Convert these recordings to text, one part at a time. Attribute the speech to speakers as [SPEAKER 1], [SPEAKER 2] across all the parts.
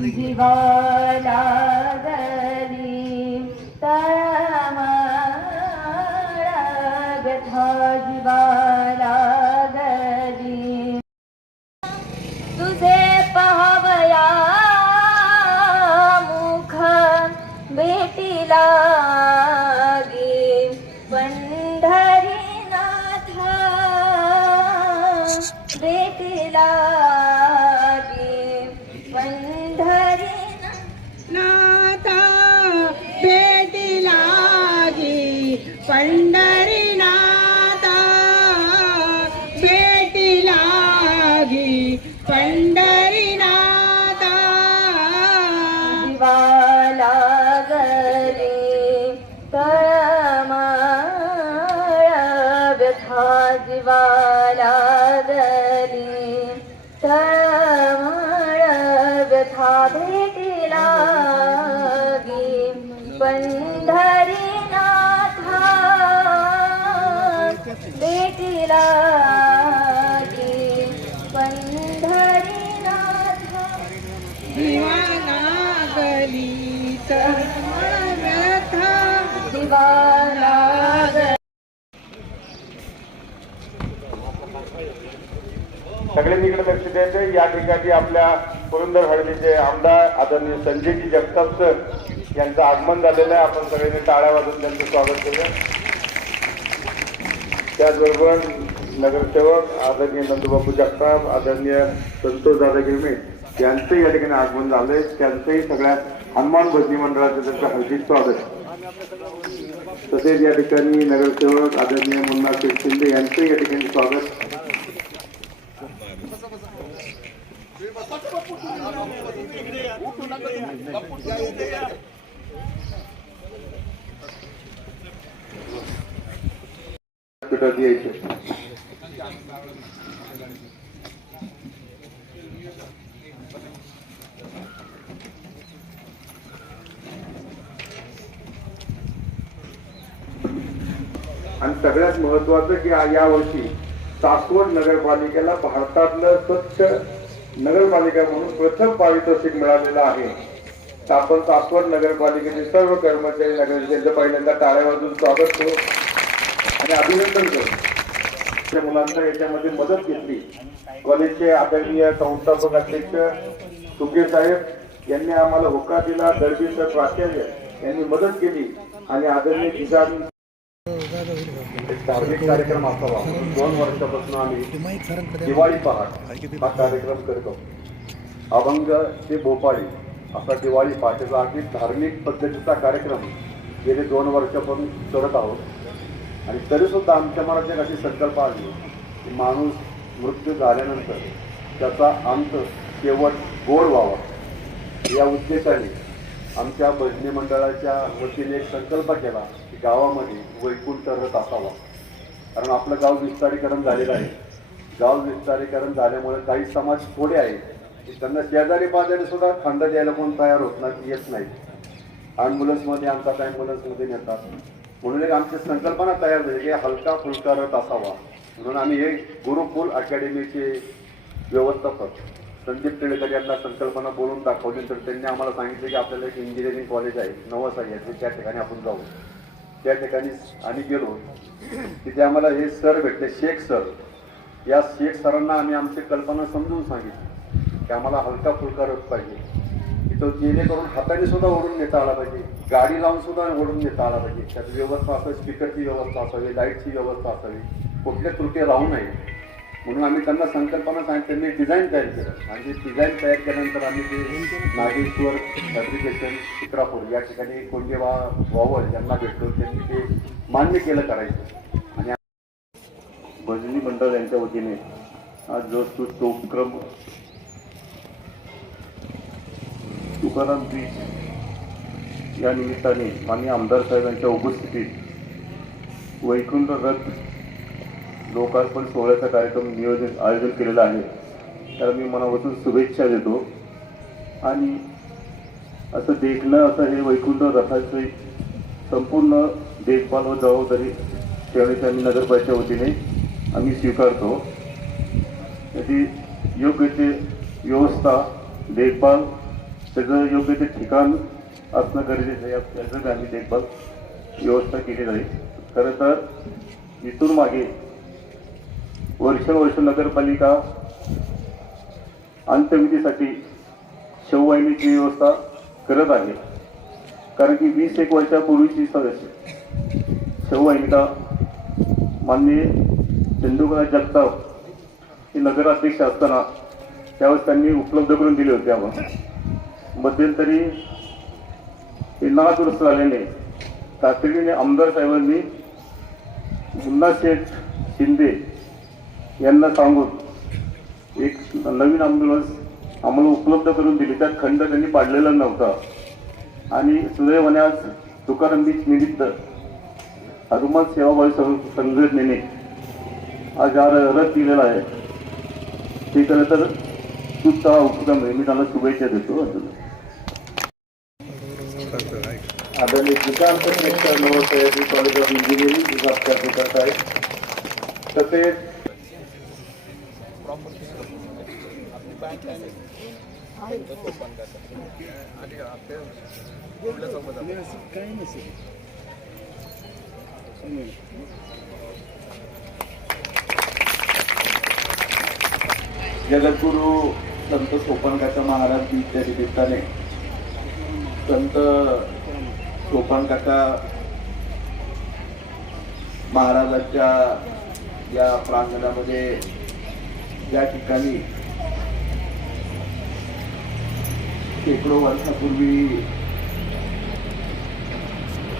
[SPEAKER 1] जीवाला गली
[SPEAKER 2] देते या ठिकाणी आपल्या पुरंदर हळदीचे आमदार आदरणीय संजयजी जगताप सर यांचं आगमन झालेलं आहे. आपण सगळ्यांनी टाळ्या वाजून त्यांचं स्वागत केलं त्याचबरोबर नगरसेवक आदरणीय नंदूबाबू जगताप आदरणीय संतोष दादा गिरमे यांचंही या ठिकाणी आगमन झालंय. त्यांचंही सगळ्या हनुमान भजनी मंडळाचं त्यांचं हार्दिक स्वागत. तसेच या ठिकाणी नगरसेवक आदरणीय मुन्ना शेख शिंदे यांचंही या ठिकाणी स्वागत पिठात यायचे आणि सगळ्यात महत्वाचं की यावर्षी सासवड नगरपालिकेला भारतातलं स्वच्छ नगरपालिका म्हणून प्रथम पारितोषिक मिळालेलं आहे. आपण सासवड नगरपालिकेचे सर्व कर्मचारी नगरसेवकांचं पहिल्यांदा टाळ्या वाजून स्वागत करू आणि अभिनंदन करू. त्या मुलांना याच्यामध्ये मदत घेतली. कॉलेजचे आदरणीय संस्थापक अध्यक्ष सुके साहेब यांनी आम्हाला होकार दिला. दर्जेचं प्राचार्य यांनी मदत केली आणि आदरणीय ठिकाणी धार्मिक कार्यक्रम असावा. दोन वर्षापासून आम्ही दिवाळी पहाट हा कार्यक्रम करतो. अभंग ते भोपाळी असा दिवाळी पहाटेचा अगदी धार्मिक पद्धतीचा कार्यक्रम गेले दोन वर्षापासून करत आहोत. आणि तरीसुद्धा आमच्या मनात एक अशी संकल्प आली की माणूस मृत्यू झाल्यानंतर त्याचा अंत शेवट गोड व्हावा. या उद्देशाने आमच्या भजनी मंडळाच्या वतीने एक संकल्प केला की गावामध्ये वैकुंठ रथ असावा. कारण आपलं गाव विस्तारीकरण झालेलं आहे. गाव विस्तारीकरण झाल्यामुळे काही समाज थोडे आहेत की त्यांना शेजारी पाजारी सुद्धा खंड द्यायला कोण तयार होत नाही येत नाही. ॲम्ब्युलन्समध्ये आणतात ॲम्ब्युलन्समध्ये नेतात. म्हणून एक आमची संकल्पना तयार झाली की हलका फुलका रथ असावा. म्हणून आम्ही हे गुरुकुल अकॅडमीचे व्यवस्थापक संदीप टिळेकर यांना संकल्पना बोलून दाखवली. तर त्यांनी आम्हाला सांगितलं की आपल्याला एक इंजिनिअरिंग कॉलेज आहे नवस आहे त्या ठिकाणी आपण जाऊ. त्या ठिकाणी आम्ही गेलो. तिथे आम्हाला हे सर भेटले शेख सर. या शेख सरांना आम्ही आमची कल्पना समजून सांगितली की आम्हाला हलका फुलका रोग पाहिजे. की तो जेणेकरून हाताने सुद्धा ओढून नेता आला पाहिजे. गाडी लावून सुद्धा ओढून नेता आला पाहिजे. त्यात व्यवस्था असावी स्पीकरची व्यवस्था असावी लाईटची व्यवस्था असावी. कुठल्या त्रुटी राहू नये. म्हणून आम्ही त्यांना संकल्पना सांग त्यांनी डिझाईन तयार केलं. आणि डिझाईन तयार केल्यानंतर आम्ही ते नागेश्वर फॅब्रिकेशन चित्रापूर या ठिकाणी कोंडेवा वावल यांना भेटलो. त्यांनी ते मान्य केलं करायचं. आणि भजनी मंडळ यांच्या वतीने आज जो तो तो उपक्रम तुकाराम बीच
[SPEAKER 3] या निमित्ताने माननीय आमदार साहेबांच्या उपस्थितीत वैकुंठ रथ लोकार्पण सोहळ्याचा कार्यक्रम नियोजन आयोजन केलेला आहे. त्याला मी मनापासून शुभेच्छा देतो. आणि असं देखणं असं हे वैकुंठ रथाचे संपूर्ण देखभाल व जबाबदारी ठेवण्याची आम्ही नगरपालिकेच्या वतीने आम्ही स्वीकारतो. त्याची योग्य ते व्यवस्था देखभाल त्याचं योग्य ते ठिकाण असणं गरजेचं आहे. या- आम्ही देखभाल व्यवस्था केली जाईल खरं तर इथून मागे वर्षानुवर्ष नगरपालिका अंतविधीसाठी शववाहिनीची व्यवस्था करत आहे. कारण की वीस एक वर्षापूर्वीची सदस्य शववाहिनिका माननीय चंदुकला जगताप हे नगराध्यक्ष असताना त्यावेळेस त्यांनी उपलब्ध करून दिले होते आम्हाला. मध्यंतरी हे नादुरुस्त झाल्याने तातडीने आमदार साहेबांनी मुन्ना शेठ शिंदे यांना सांगून एक नवीन ॲम्ब्युलन्स आम्हाला उपलब्ध करून दिली. त्यात खंड त्यांनी पाडलेला नव्हता. आणि सुदैवाने आज तुकाराम बीच निमित्त हनुमान सेवाभावी सं- संघटनेने आज हा रथ दिलेला आहे. ते खरं तर खूप उपक्रम आहे मी त्यांना शुभेच्छा देतो. अजून आदरणीय Shrikant mister college of engineering विभाग त्या करत आहेत तसेच जगद्गुरु संत सोपानकाका महाराज बीच्या निमित्ताने संत सोपानकाका महाराजांच्या या प्रांगणामध्ये या ठिकाणी शेकडो वर्षापूर्वी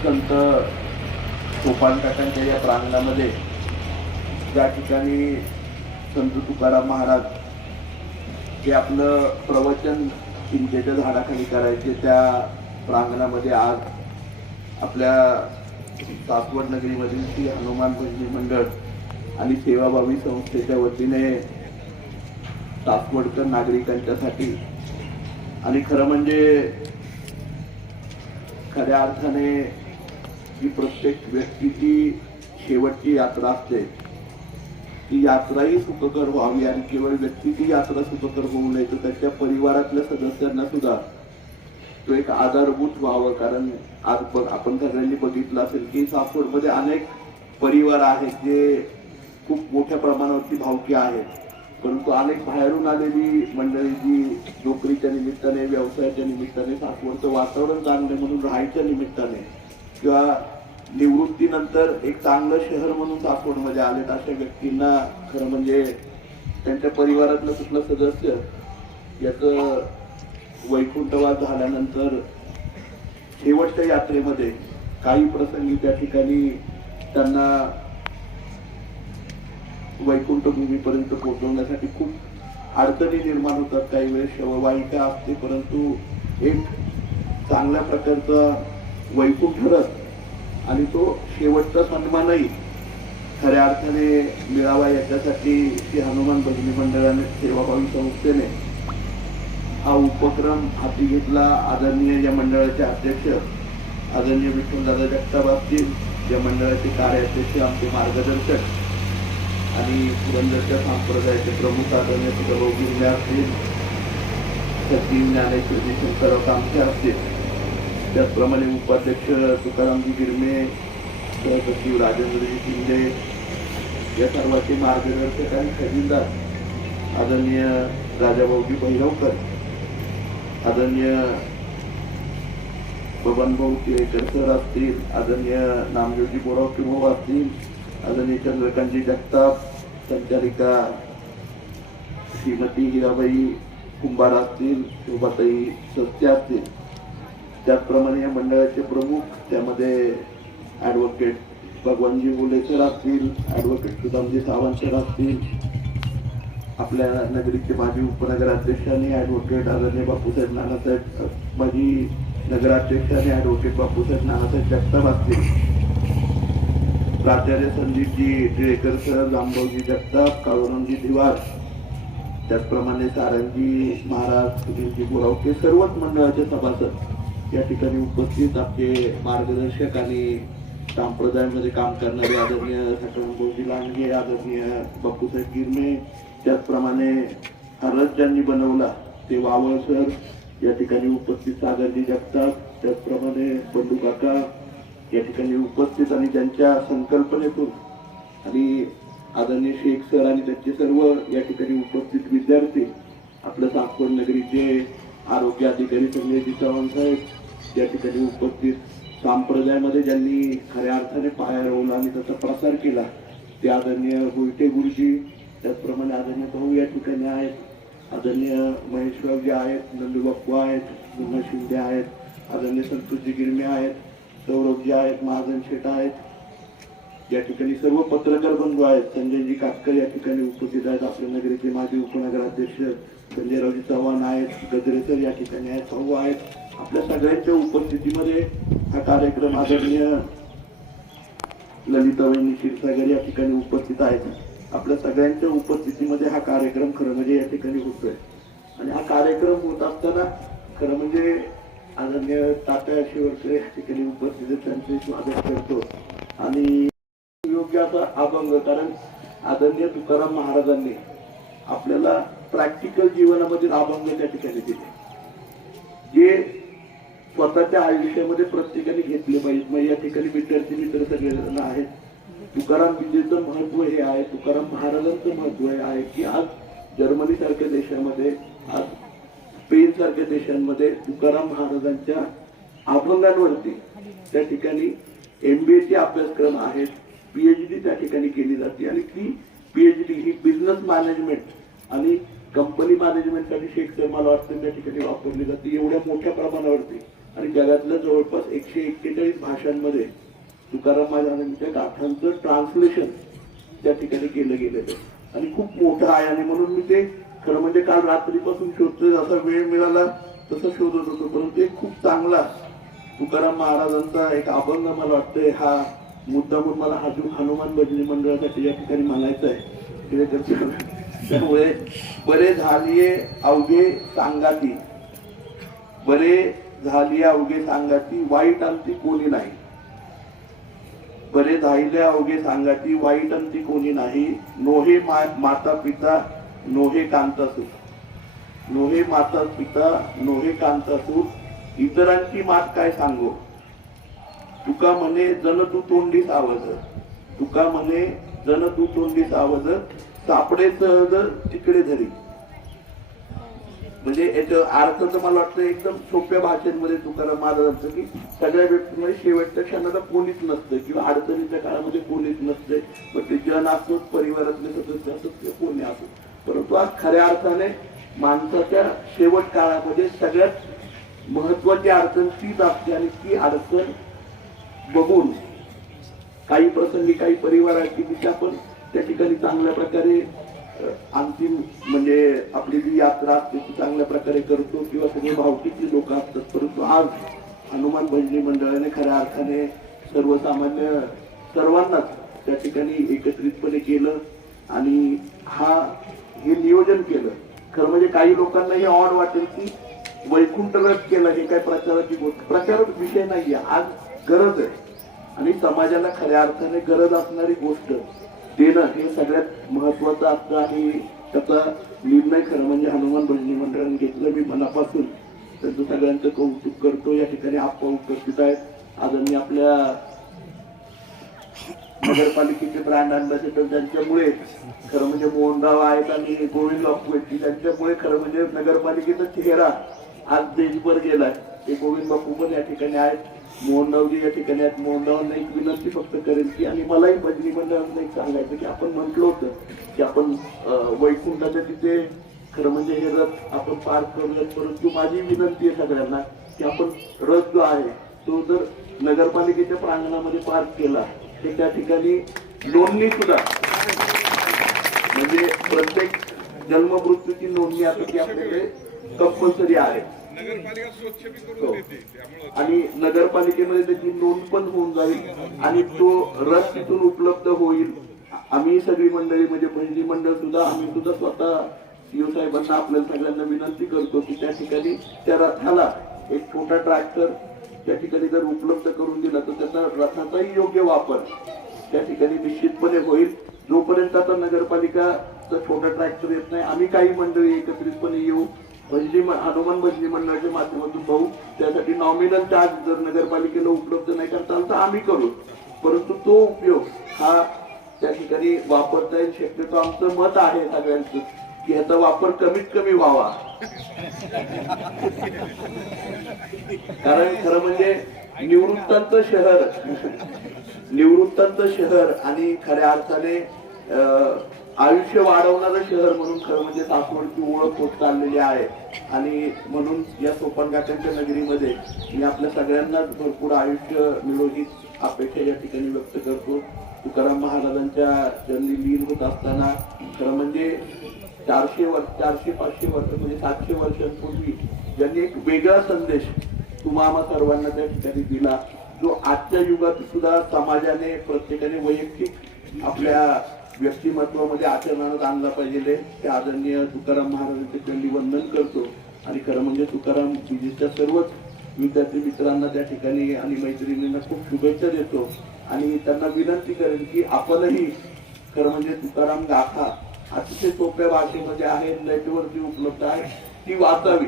[SPEAKER 3] संत सोपानकाकांच्या या प्रांगणामध्ये त्या ठिकाणी संत तुकाराम महाराज हे आपलं प्रवचन चिंतेच्या झाडाखाली करायचे त्या प्रांगणामध्ये आज आपल्या सासवड नगरीमधील श्री हनुमान भजनी मंडळ आणि सेवाभावी संस्थेच्या वतीने सासवडकर नागरिकांच्यासाठी आणि खरं म्हणजे खऱ्या अर्थाने ही प्रत्येक व्यक्तीची शेवटची यात्रा असते. ती यात्राही सुखकर व्हावी आणि केवळ व्यक्तीची यात्रा सुखकर होऊ नये तर त्याच्या परिवारातल्या सदस्यांना सुद्धा तो एक आधारभूत व्हावं. कारण आज पण आपण सगळ्यांनी बघितलं असेल की सासवडमध्ये अनेक परिवार आहेत जे खूप मोठ्या प्रमाणावरती भावकी आहेत. परंतु अनेक बाहेरून आलेली मंडळी जी नोकरीच्या निमित्ताने व्यवसायाच्या निमित्ताने सासवडचं वातावरण चांगलं म्हणून राहायच्या निमित्ताने किंवा निवृत्तीनंतर एक चांगलं शहर म्हणून सासवडमध्ये आलेत अशा व्यक्तींना खरं म्हणजे त्यांच्या परिवारातलं कुठलं सदस्य याचं वैकुंठवाद झाल्यानंतर शेवटच्या यात्रेमध्ये काही प्रसंगी त्या ठिकाणी त्यांना वैकुंठ भूमीपर्यंत पोहोचवण्यासाठी खूप अडचणी निर्माण होतात काही वेळेस. शववाहिका असते परंतु एक चांगल्या प्रकारचा वैकुंठ रथ आणि तो शेवटचा सन्मानही खऱ्या अर्थाने मिळावा याच्यासाठी श्री हनुमान भजनी मंडळाने सेवाभावी संस्थेने हा उपक्रम हाती घेतला. आदरणीय या मंडळाचे अध्यक्ष आदरणीय विठ्ठलदादा जगताप असतील या मंडळाचे कार्याध्यक्ष आमचे मार्गदर्शक आणि पुरंदरच्या संप्रदायाचे प्रमुख आदरणीय सुधाभाऊ असतील सचिव ज्ञानेश्वरजी शंकरराव कामते असतील त्याचप्रमाणे उपाध्यक्ष तुकारामजी गिरमे सहसचिव राजेंद्रजी शिंदे या सर्वांचे मार्गदर्शक आणि खजिनदार आदरणीय राजाभाऊजी भैरवकर आदरणीय बबनभाऊ केळेकर सर असतील आदरणीय नामदेवजी बोरावकी भाऊ असतील आदरणीय चंद्रकांतजी जगताप संचालिका श्रीमती हिराबाई कुंभार असतील शोभाताई सत्य असतील. त्याचप्रमाणे या मंडळाचे प्रमुख त्यामध्ये ॲडव्होकेट भगवानजी मुलेकर असतील ॲडव्होकेट सुदामजी सावंत सर असतील. आपल्या नगरीचे माजी उपनगराध्यक्ष आणि ॲडव्होकेट आदरणीय बापूसाहेब नानासाहेब माजी नगराध्यक्ष आणि ॲडव्होकेट बापूसाहेब नानासाहेब जगताप असतील. प्राचार्य संदीपजी टिळेकर सर जांभवजी जगताप काळुरामजी दिवार त्याचप्रमाणे सारंगजी महाराज सुनीलजी बोरावके सर्वच मंडळाचे सभासद या ठिकाणी उपस्थित आपले मार्गदर्शक आणि संप्रदायामध्ये काम करणारे आदरणीय सकळंबोजी लांडगे आदरणीय बापूसाहेब गिरमे त्याचप्रमाणे हा ज्यांनी बनवला ते वावळ सर या ठिकाणी उपस्थित सागरजी जगताप त्याचप्रमाणे बंडू काका या ठिकाणी उपस्थित आणि त्यांच्या संकल्पनेतून आणि आदरणीय शेख सर आणि त्यांचे सर्व या ठिकाणी उपस्थित विद्यार्थी आपलं सासवड नगरीचे आरोग्य अधिकारी संजयजी चव्हाण साहेब या ठिकाणी उपस्थित संप्रदायामध्ये ज्यांनी खऱ्या अर्थाने पाया रोवला आणि त्याचा प्रसार केला ते आदरणीय गोयटे गुरुजी त्याचप्रमाणे आदरणीय भाऊ या ठिकाणी आहेत आदरणीय महेशरावजी आहेत नंदूबाप्पू आहेत मुन्ना शिंदे आहेत आदरणीय संतोषजी गिरमे आहेत सौरभजी आहेत महाजन शेट आहेत. या ठिकाणी सर्व पत्रकार बंधू आहेत. संजयजी काटकर या ठिकाणी उपस्थित आहेत. आपल्या नगरीचे माजी उपनगराध्यक्ष संजयरावजी चव्हाण आहेत. गजरेसर या ठिकाणी आहेत. भाऊ आहेत. आपल्या सगळ्यांच्या उपस्थितीमध्ये हा कार्यक्रम आदरणीय ललिताबाईंनी क्षीरसागर या ठिकाणी उपस्थित आहेत. आपल्या सगळ्यांच्या उपस्थितीमध्ये हा कार्यक्रम खरं म्हणजे या ठिकाणी होतोय. आणि हा कार्यक्रम होत असताना खरं म्हणजे आदरणीय तात्या शिवरकर ठिकाणी उपस्थित त्यांचे स्वागत करतो. आणि योग्य असा अभंग कारण आदरणीय तुकाराम महाराजांनी आपल्याला प्रॅक्टिकल जीवनामधील अभंग त्या ठिकाणी दिले. जे स्वतःच्या आयुष्यामध्ये प्रत्येकाने घेतले पाहिजेत मग या ठिकाणी विद्यार्थी मित्र सगळेजण आहेत. तुकाराम विजेचं महत्त्व हे आहे. तुकाराम महाराजांचं महत्त्व हे आहे की आज जर्मनी सारख्या देशामध्ये आज स्पेन सारख्या देशांमध्ये तुकाराम महाराजांच्या अभंगांवरती त्या ठिकाणी एम बी एचे अभ्यासक्रम आहेत. पीएचडी त्या ठिकाणी केली जाते आणि ती पीएचडी ही बिझनेस मॅनेजमेंट आणि कंपनी मॅनेजमेंटसाठी शेख मला वाटतं त्या ठिकाणी वापरली जाते. एवढ्या मोठ्या प्रमाणावरती. आणि जगातल्या जवळपास एकशे एक्केचाळीस भाषांमध्ये तुकाराम महाराजांच्या गाठांचं ट्रान्सलेशन त्या ठिकाणी केलं गेलेलं आहे. आणि खूप मोठं आहे आणि म्हणून मी ते खरं म्हणजे काल रात्रीपासून शोधतोय जसा वेळ मिळाला तसं शोधत होतो. परंतु एक खूप चांगला तुकाराम महाराजांचा एक अभंग मला वाटतंय. हा मुद्दा म्हणून मला हजू हनुमान भजनी मंडळासाठी या ठिकाणी म्हणायचं आहे त्यामुळे बरे झालीये अवघे सांगाती. बरे झाली अवघे सांगाती वाईट अंती कोणी नाही. बरे झाले अवघे सांगाती वाईट अंती कोणी नाही. नोहे मा- माता पिता नोहे कांत असू. नोहे माता पिता नोहे कांत कांतासू इतरांची मात काय सांगू? तुका म्हणे जन तू तोंडी सावध तुका म्हणे जन तू तोंडी सावध सापडे सहज तिकडे धरी. म्हणजे याचं अर्थ तर मला वाटतं एकदम सोप्या भाषेमध्ये तुकाराम महाराजांचं की सगळ्या व्यक्तीमध्ये शेवटच्या क्षणाला कोणीच नसतं किंवा अडचणीच्या काळामध्ये कोणीच नसते. पण ते जन असोत परिवारातले सदस्य असोत किंवा कोणी असोत. परंतु आज खऱ्या अर्थाने माणसाच्या शेवट काळामध्ये सगळ्यात महत्वाची अडचण तीच असते आणि ती अडचण बघून काही प्रसंगी काही परिवार आहेत की तिथे आपण त्या ठिकाणी चांगल्या प्रकारे अंतिम म्हणजे आपली जी यात्रा असते ती चांगल्या प्रकारे करतो किंवा सगळे भावकीची लोक असतात. परंतु आज हनुमान भजनी मंडळाने खऱ्या अर्थाने सर्वसामान्य सर्वांनाच त्या ठिकाणी एकत्रितपणे केलं आणि हा हे नियोजन केलं. खरं म्हणजे काही लोकांना हे ऑड वाटेल की वैकुंठरथ केलं हे काय प्रचाराची गोष्ट. प्रचार विषय नाहीये. आज गरज आहे. आणि समाजाला खऱ्या अर्थाने गरज असणारी गोष्ट देणं हे सगळ्यात महत्वाचं असतं आणि त्याचा निर्णय खरं म्हणजे हनुमान भजनी मंडळाने घेतलं. मी मनापासून त्यांचं सगळ्यांचं कौतुक करतो. या ठिकाणी आप्पा उपस्थित आहेत. आदरणीय आपल्या नगरपालिकेचे ब्रँड अँबॅसेडर त्यांच्यामुळे खरं म्हणजे मोहनराव आहेत आणि गोविंद बापू आहेत त्यांच्यामुळे खरं म्हणजे नगरपालिकेचा चेहरा आज देशभर गेलाय. ते गोविंद बापू पण या ठिकाणी आहेत मोहनरावजी या ठिकाणी आहेत. मोहनरावांना एक विनंती फक्त करेल की आणि मलाही भजनी मंडळांना एक सांगायचं की आपण म्हटलं होतं की आपण वैकुंठाच्या तिथे खरं म्हणजे हे रथ आपण पार करूयात परंतु माझी विनंती आहे सगळ्यांना की आपण रथ जो आहे तो जर नगरपालिकेच्या प्रांगणामध्ये पार्क केला तर त्या ठिकाणी नोंदणी सुद्धा. म्हणजे प्रत्येक जन्म मृत्यूची नोंदणी आता ती आपल्याकडे कंपल्सरी आहे. हो. आणि नगरपालिकेमध्ये त्याची नोंद पण होऊन जाईल आणि तो रस तिथून उपलब्ध होईल. आम्ही सगळी मंडळी म्हणजे बहिणी मंडळ सुद्धा आम्ही सुद्धा स्वतः सीओ साहेबांना आपल्या सगळ्यांना विनंती करतो की त्या ठिकाणी त्या रथाला एक छोटा ट्रॅक्टर त्या ठिकाणी जर उपलब्ध करून दिला तर त्याचा रथाचाही योग्य वापर त्या ठिकाणी निश्चितपणे होईल. जोपर्यंत आता नगरपालिकाचा छोटा ट्रॅक्टर येत नाही आम्ही काही मंडळी एकत्रितपणे येऊ. भजनी हनुमान भजनी मंडळाच्या माध्यमातून पाहू त्यासाठी नॉमिनल चार्ज जर नगरपालिकेला उपलब्ध नाही करता तर आम्ही करू. परंतु तो उपयोग हा त्या ठिकाणी वापरता येईल शक्यतो आमचं मत आहे सगळ्यांचं. की वापर कमीत कमी व्हावा. कारण खरं म्हणजे निवृत्तांचं शहर निवृत्तांचं शहर आणि खऱ्या अर्थाने आयुष्य वाढवणारं शहर म्हणून खरं म्हणजे सासवडची ओळख होत चाललेली आहे. आणि म्हणून या सोपानकाकांच्या नगरीमध्ये मी आपल्या सगळ्यांनाच भरपूर आयुष्य निरोगी अपेक्षा या ठिकाणी व्यक्त करतो. तुकाराम महाराजांच्या जर्नी लीन होत असताना खरं म्हणजे चारशे वर्ष चारशे पाचशे वर्ष म्हणजे सातशे वर्षांपूर्वी ज्यांनी एक वेगळा संदेश तुम्हा आम्हा सर्वांना त्या ठिकाणी दिला जो आजच्या युगात सुद्धा समाजाने प्रत्येकाने वैयक्तिक आपल्या व्यक्तिमत्वामध्ये आचरणात आणला पाहिजे. ते आदरणीय तुकाराम महाराजांचे त्यांनी वंदन करतो. आणि खरं म्हणजे तुकाराम विजेच्या सर्वच विद्यार्थी मित्रांना त्या ठिकाणी आणि मैत्रिणींना खूप शुभेच्छा देतो. आणि त्यांना विनंती करेन की आपणही खरं म्हणजे तुकाराम गाथा अतिशय सोप्या भाषेमध्ये आहे नेटवरती उपलब्ध आहे. ती वाचावी.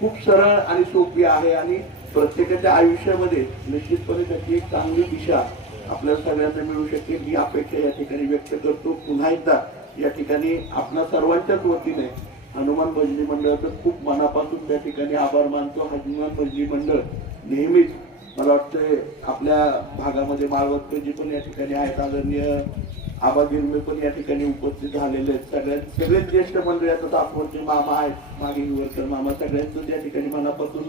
[SPEAKER 3] खूप सरळ आणि सोपी आहे आणि प्रत्येकाच्या आयुष्यामध्ये निश्चितपणे त्याची एक चांगली दिशा आपल्याला सगळ्यांना मिळू शकेल ही अपेक्षा या ठिकाणी व्यक्त करतो. पुन्हा एकदा या ठिकाणी आपल्या सर्वांच्याच वतीने हनुमान भजनी मंडळाचं खूप मनापासून त्या ठिकाणी आभार मानतो. हनुमान भजनी मंडळ नेहमीच मला वाटतंय आपल्या भागामध्ये माळवतकर जे पण या ठिकाणी आहेत आदरणीय आबा गिरमे पण या ठिकाणी उपस्थित झालेले आहेत. सगळ्यात सगळेच ज्येष्ठ मंडळी आता दाखवते मामा आहेत. मागे हिवरकर मामा सगळ्यांचं त्या ठिकाणी मनापासून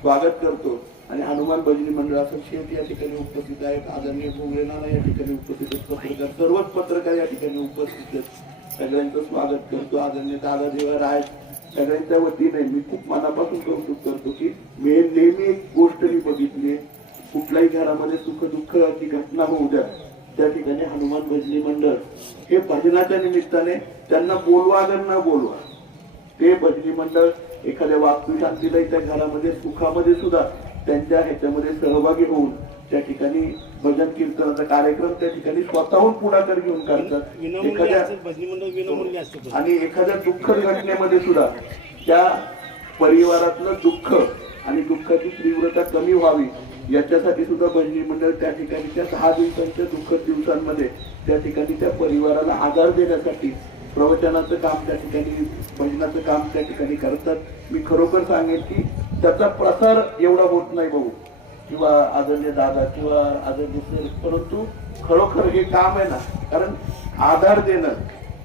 [SPEAKER 3] स्वागत करतो. आणि हनुमान भजनी मंडळ असं शेवटी या ठिकाणी उपस्थित आहेत. आदरणीय भोगले नाना या ठिकाणी उपस्थित आहेत. पत्रकार सर्वच पत्रकार या ठिकाणी उपस्थित आहेत. सगळ्यांचं स्वागत करतो. आदरणीय दादा देवर आहेत सगळ्यांच्या वतीने मी खूप मनापासून कौतुक करतो की मी नेहमी एक गोष्ट मी बघितली कुठल्याही घरामध्ये सुख दुःख ची घटना होऊ द्या. त्या ठिकाणी हनुमान भजनी मंडळ. हे भजनाच्या निमित्ताने त्यांना बोलवा अगर न बोलवा. ते भजनी मंडळ एखाद्या वास्तुशांतीला त्या घरामध्ये सुखामध्ये सुद्धा त्यांच्या ह्याच्यामध्ये सहभागी होऊन त्या ठिकाणी भजन कीर्तनाचा कार्यक्रम त्या ठिकाणी स्वतःहून पुढाकार घेऊन करतात. एखाद्या आणि एखाद्या दुःखद घटनेमध्ये सुद्धा त्या परिवारातलं दुःख आणि दुःखाची तीव्रता कमी व्हावी याच्यासाठी सुद्धा भजनी मंडळ त्या ठिकाणी त्या सहा दिवसांच्या दुःखद दिवसांमध्ये त्या ठिकाणी त्या परिवाराला आधार देण्यासाठी प्रवचनाचं काम त्या ठिकाणी भजनाचं काम त्या ठिकाणी करतात. मी खरोखर सांगेन की त्याचा प्रसार एवढा होत नाही भाऊ. किंवा आदरणीय दादा किंवा आदरणीय सर परंतु खरोखर हे काम आहे ना कारण आधार देणं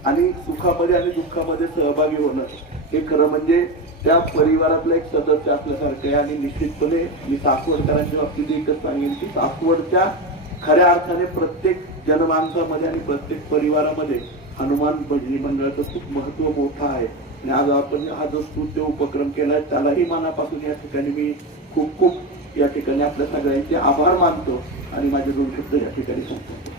[SPEAKER 3] आणि सुखामध्ये आणि दुःखामध्ये सहभागी होणं हे खरं म्हणजे त्या परिवारातला एक सदस्य असल्यासारखं आहे आणि निश्चितपणे मी सासवडकरांच्या बाबतीत एकच सांगेन की सासवडच्या खऱ्या अर्थाने प्रत्येक जनमानसामध्ये आणि प्रत्येक परिवारामध्ये हनुमान भजनी मंडळाचं खूप महत्त्व मोठं आहे. आणि आज आपण हा जो स्तुत्य उपक्रम आहे त्यालाही मनापासून या ठिकाणी मी खूप खूप या ठिकाणी आपल्या सगळ्यांचे आभार मानतो आणि माझे दोन शब्द या ठिकाणी सांगतो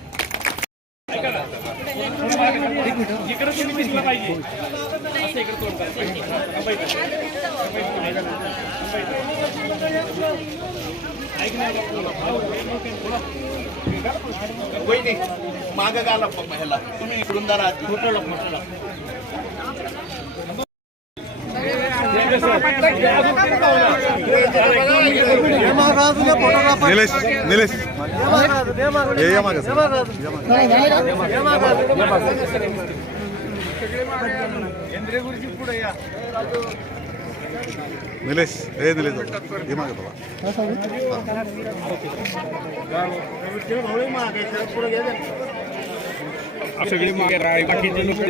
[SPEAKER 4] माग गाला ह्याला तुम्ही इकडून जरा फोटोला फोटोला
[SPEAKER 5] निलेश निलेश. हे या मागं. सर. निलेश हे निलेश. हे मागे बघा
[SPEAKER 6] सगळे मागे राय बाकीचे लोक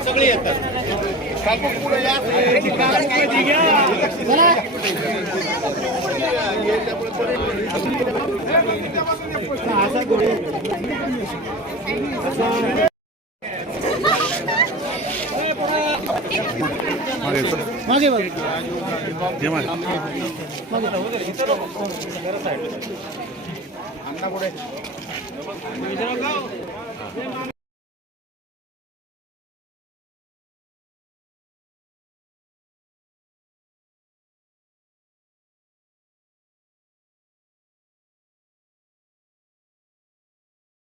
[SPEAKER 3] सगळे येतात ये मागे
[SPEAKER 6] अण्णा पुढे.